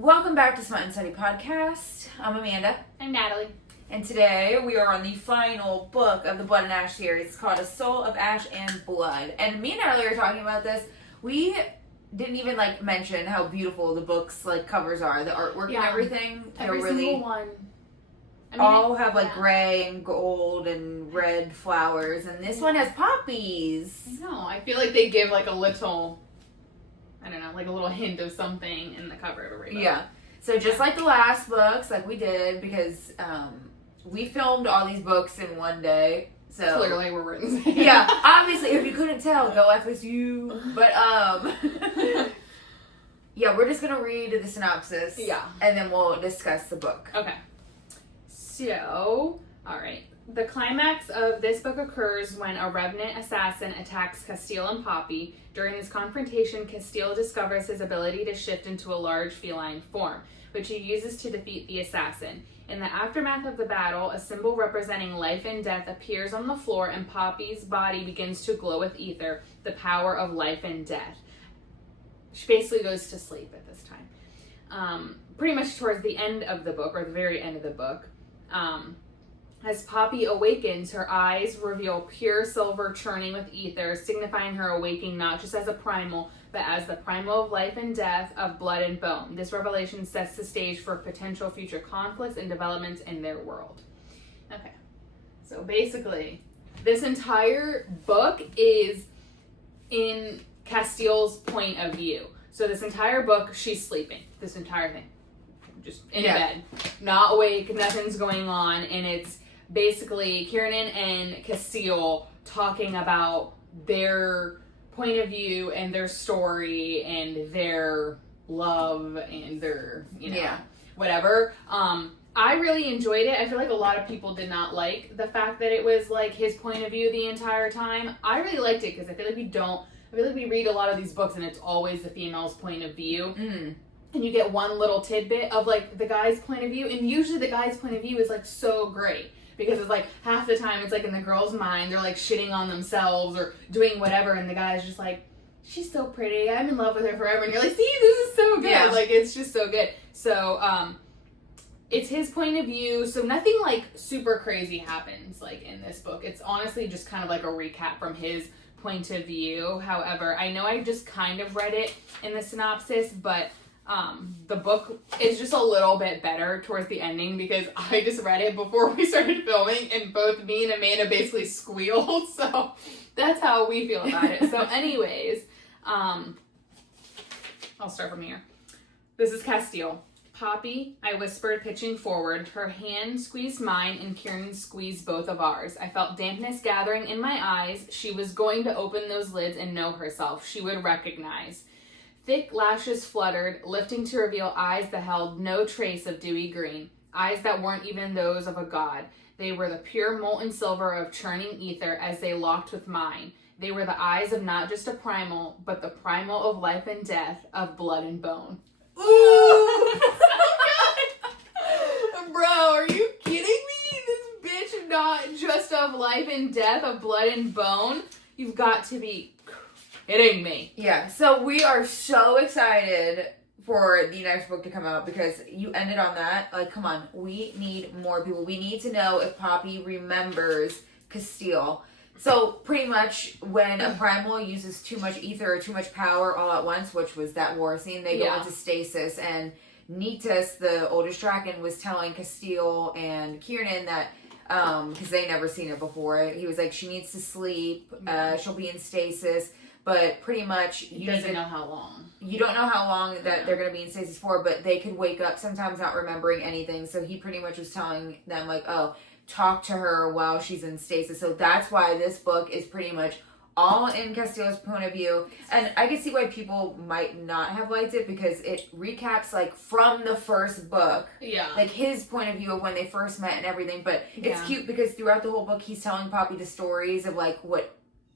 Welcome back to Smut N Study podcast. I'm Amanda. I'm Natalie. And today we are on the final book of the Blood and Ash series. It's called A Soul of Ash and Blood. And me and Natalie are talking about this. We didn't even mention how beautiful the book's covers are. The artwork and everything. Every single one. All have gray and gold and red flowers. And this one has poppies. No, I feel like they give a little, I don't know, a little hint of something in the cover of every book. Yeah. So just like the last books, we did, because we filmed all these books in one day. So clearly we're written. Yeah, obviously, if you couldn't tell, go FSU. But yeah, we're just gonna read the synopsis. Yeah. And then we'll discuss the book. Okay. So, alright. The climax of this book occurs when a revenant assassin attacks Casteel and Poppy. During this confrontation, Casteel discovers his ability to shift into a large feline form, which he uses to defeat the assassin. In the aftermath of the battle, a symbol representing life and death appears on the floor, and Poppy's body begins to glow with ether, the power of life and death. She basically goes to sleep at this time. Pretty much towards the end of the book, or the very end of the book, as Poppy awakens, her eyes reveal pure silver churning with ether, signifying her awakening not just as a primal, but as the primal of life and death, of blood and bone. This revelation sets the stage for potential future conflicts and developments in their world. Okay, so basically, this entire book is in Casteel's point of view. So this entire book, she's sleeping. This entire thing. Just in bed. Not awake, nothing's going on, and it's basically Kiernan and Casteel talking about their point of view and their story and their love and their, whatever. I really enjoyed it. I feel like a lot of people did not like the fact that it was his point of view the entire time. I really liked it because I feel like we read a lot of these books and it's always the female's point of view. Mm. And you get one little tidbit of the guy's point of view, and usually the guy's point of view is so great. Because it's half the time it's in the girl's mind, they're shitting on themselves or doing whatever, and the guy's just she's so pretty, I'm in love with her forever, and you're see, this is so good. Yeah. It's just so good. So it's his point of view, so nothing super crazy happens in this book. It's honestly just kind of a recap from his point of view. However, I know I just kind of read it in the synopsis, but the book is just a little bit better towards the ending, because I just read it before we started filming, and both me and Amanda basically squealed, so that's how we feel about it. So anyways, I'll start from here. This is Casteel. Poppy, I whispered, pitching forward. Her hand squeezed mine, and Kieran squeezed both of ours. I felt dampness gathering in my eyes. She was going to open those lids and know herself. She would recognize. Thick lashes fluttered, lifting to reveal eyes that held no trace of dewy green. Eyes that weren't even those of a god. They were the pure molten silver of churning ether as they locked with mine. They were the eyes of not just a primal, but the primal of life and death, of blood and bone. Ooh! Bro, are you kidding me? This bitch not just of life and death, of blood and bone? You've got to be kidding me. Yeah, so we are so excited for the next book to come out, because you ended on that. Come on, we need more people. We need to know if Poppy remembers Casteel. So pretty much when a primal uses too much ether or too much power all at once, which was that war scene, they go into stasis, and Nitas, the oldest dragon, was telling Casteel and Kiernan that because they never seen it before, he was she needs to sleep, she'll be in stasis. But pretty much, you don't know how long. You don't know how long that they're going to be in stasis for, but they could wake up sometimes not remembering anything. So he pretty much was telling them, talk to her while she's in stasis. So that's why this book is pretty much all in Casteel's point of view. And I can see why people might not have liked it, because it recaps, from the first book. Yeah. His point of view of when they first met and everything. But it's cute because throughout the whole book, he's telling Poppy the stories of,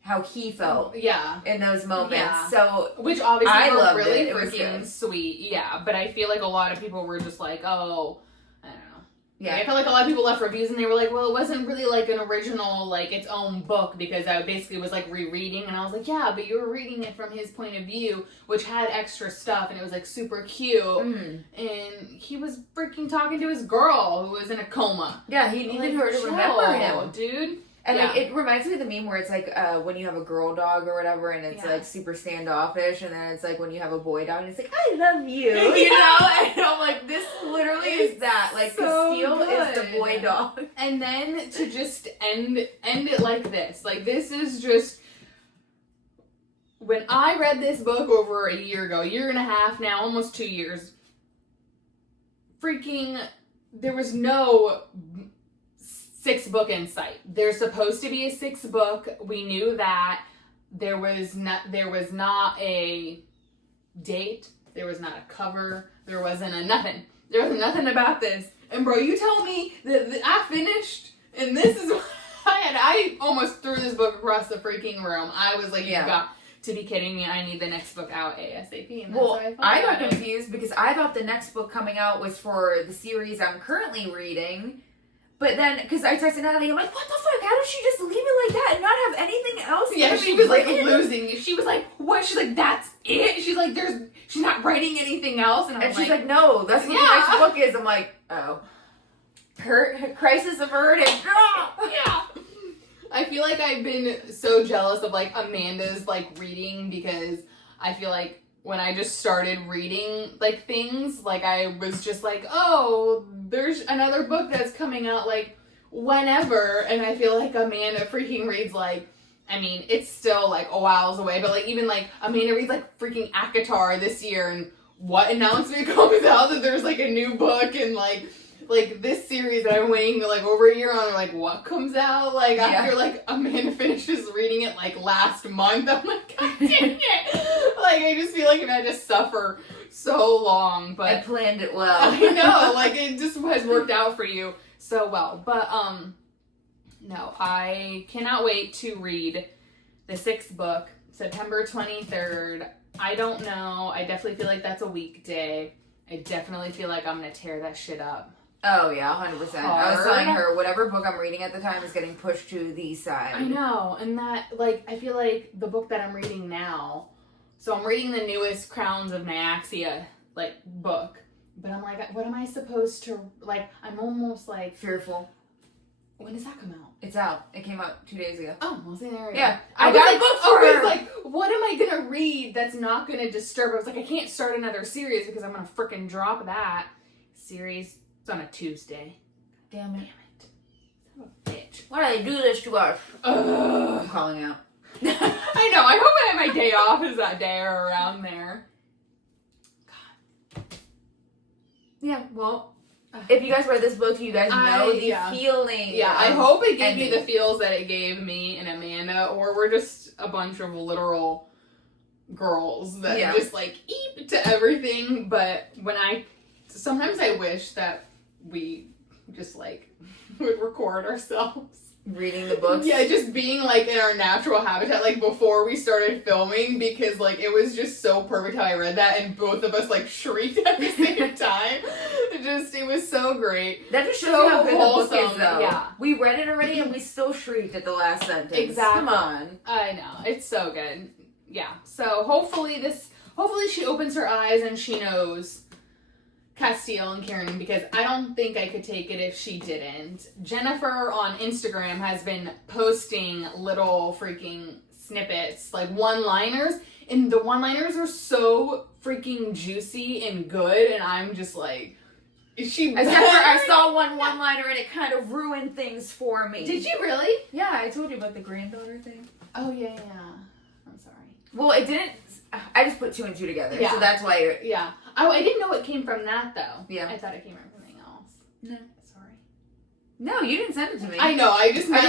how he felt in those moments. Yeah. So, which obviously I were really freaking sweet. Yeah, but I feel a lot of people were just oh, I don't know. Yeah. I felt like a lot of people left reviews and they were like, well, it wasn't really like an original, like its own book because I basically was like rereading. And I was like, yeah, but you were reading it from his point of view, which had extra stuff and it was like super cute. And he was freaking talking to his girl who was in a coma. Yeah, he needed her to remember him. Dude. And like it reminds me of the meme where it's like when you have a girl dog or whatever and it's like super standoffish, and then it's like when you have a boy dog and it's like, I love you, you know? And I'm like, this literally is that. Like, Casteel is the boy dog. And then to just end it like this. Like, this is just... When I read this book over a year ago, year and a half now, almost 2 years, freaking... There was no... 6th book in sight. There's supposed to be a 6th book. We knew that. There was not a date. There was not a cover. There wasn't a nothing. There was nothing about this. And bro, you tell me that I finished and this is what I almost threw this book across the freaking room. I was like, you got to be kidding me. I need the next book out ASAP. And that's I got confused because I thought the next book coming out was for the series I'm currently reading. But then, because I texted Natalie, I'm like, what the fuck? How did she just leave it like that and not have anything else? Yeah, she was like losing it. She was like, what? She's like, that's it? She's like, she's not writing anything else. And she's like, no, that's what the next book is. I'm like, oh. Her crisis averted. Yeah. I feel like I've been so jealous of like Amanda's like reading because I feel like when I just started reading, like, things, like, I was just like, oh, there's another book that's coming out, like, whenever, and I feel like Amanda freaking reads, like, I mean, it's still, like, a whiles away, but, like, even, like, Amanda reads, like, freaking ACOTAR this year, and what announcement comes out that there's, like, a new book, and, like, this series that I'm waiting, like, over a year on, like, what comes out, like, after, like, Amanda finishes reading it, like, last month, I'm like, God dang it, like, I just feel like I just suffer so long, but... I planned it well. I know, like, it just has worked out for you so well, but, no, I cannot wait to read the 6th book, September 23rd, I don't know, I definitely feel like that's a weekday, I definitely feel like I'm gonna tear that shit up. Oh, yeah, 100%. I was telling her, whatever book I'm reading at the time is getting pushed to the side. I know, and that, like, I feel like the book that I'm reading now, so I'm reading the newest Crowns of Nyaxia, like, book, but I'm like, what am I supposed to, like, I'm almost, like... Fearful. When does that come out? It's out. It came out 2 days ago. Oh, well, see, there we go. Yeah. I got a book for her! Like, what am I gonna read that's not gonna disturb? I was like, I can't start another series because I'm gonna frickin' drop that series. It's on a Tuesday. Damn it. Son of a bitch. Why do they do this to us? I'm calling out. I know. I hope my day off is that day or around there. God. Yeah, well, if you guys read this book, you guys know the feeling. Yeah, I hope it gave you the feels that it gave me and Amanda, or we're just a bunch of literal girls that just, like, eat to everything. But sometimes I wish that we just, like, would record ourselves reading the books. Yeah, just being, like, in our natural habitat, like, before we started filming, because, like, it was just so perfect how I read that, and both of us, like, shrieked at the same time. It was so great. That just shows you how good the book is, though. Yeah. We read it already, and we still shrieked at the last sentence. Exactly. Come on. I know. It's so good. Yeah. So, hopefully she opens her eyes and she knows Casteel and Kieran, because I don't think I could take it if she didn't. Jennifer on Instagram has been posting little freaking snippets, like one-liners, and the one-liners are so freaking juicy and good, and I'm just like, is she better? I saw one-liner and it kind of ruined things for me. Did you really? Yeah, I told you about the granddaughter thing. Oh, yeah. I'm sorry. Well, it didn't... I just put 2 and 2 together, so that's why... Yeah. Oh, I didn't know it came from that, though. Yeah. I thought it came from something else. No. Sorry. No, you didn't send it to me. I know, I just saw it.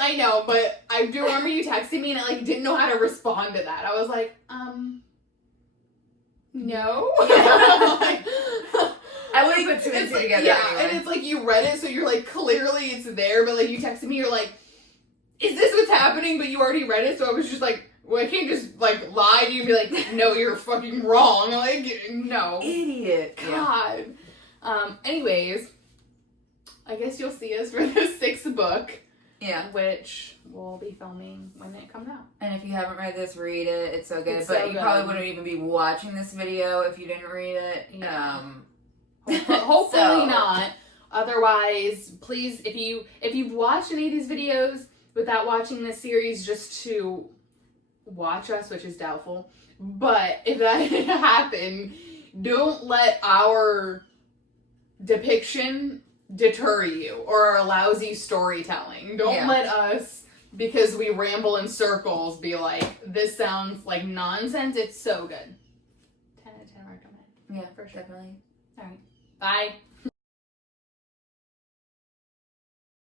I know, but I do remember you texting me and I, like, didn't know how to respond to that. I was like, no? Yeah. I would have put 2 and 2 together anyway. And it's like, you read it, so you're like, clearly it's there, but, like, you texted me, you're like, is this what's happening? But you already read it, so I was just like, well, I can't just, like, lie to you and be like, no, you're fucking wrong. Like, no. Idiot. God. Anyways, I guess you'll see us for the 6th book. Yeah. Which we'll be filming when it comes out. And if you haven't read this, read it. It's so good. It's but so you good. probably wouldn't even be watching this video if you didn't read it. Yeah. Hopefully not. Otherwise, please, if you've watched any of these videos without watching this series just to watch us, which is doubtful, but if that happened, don't let our depiction deter you or our lousy storytelling. Don't let us, because we ramble in circles, be like, this sounds like nonsense. It's so good. 10 out of 10 recommend. Yeah, for sure. Definitely. All right. Bye.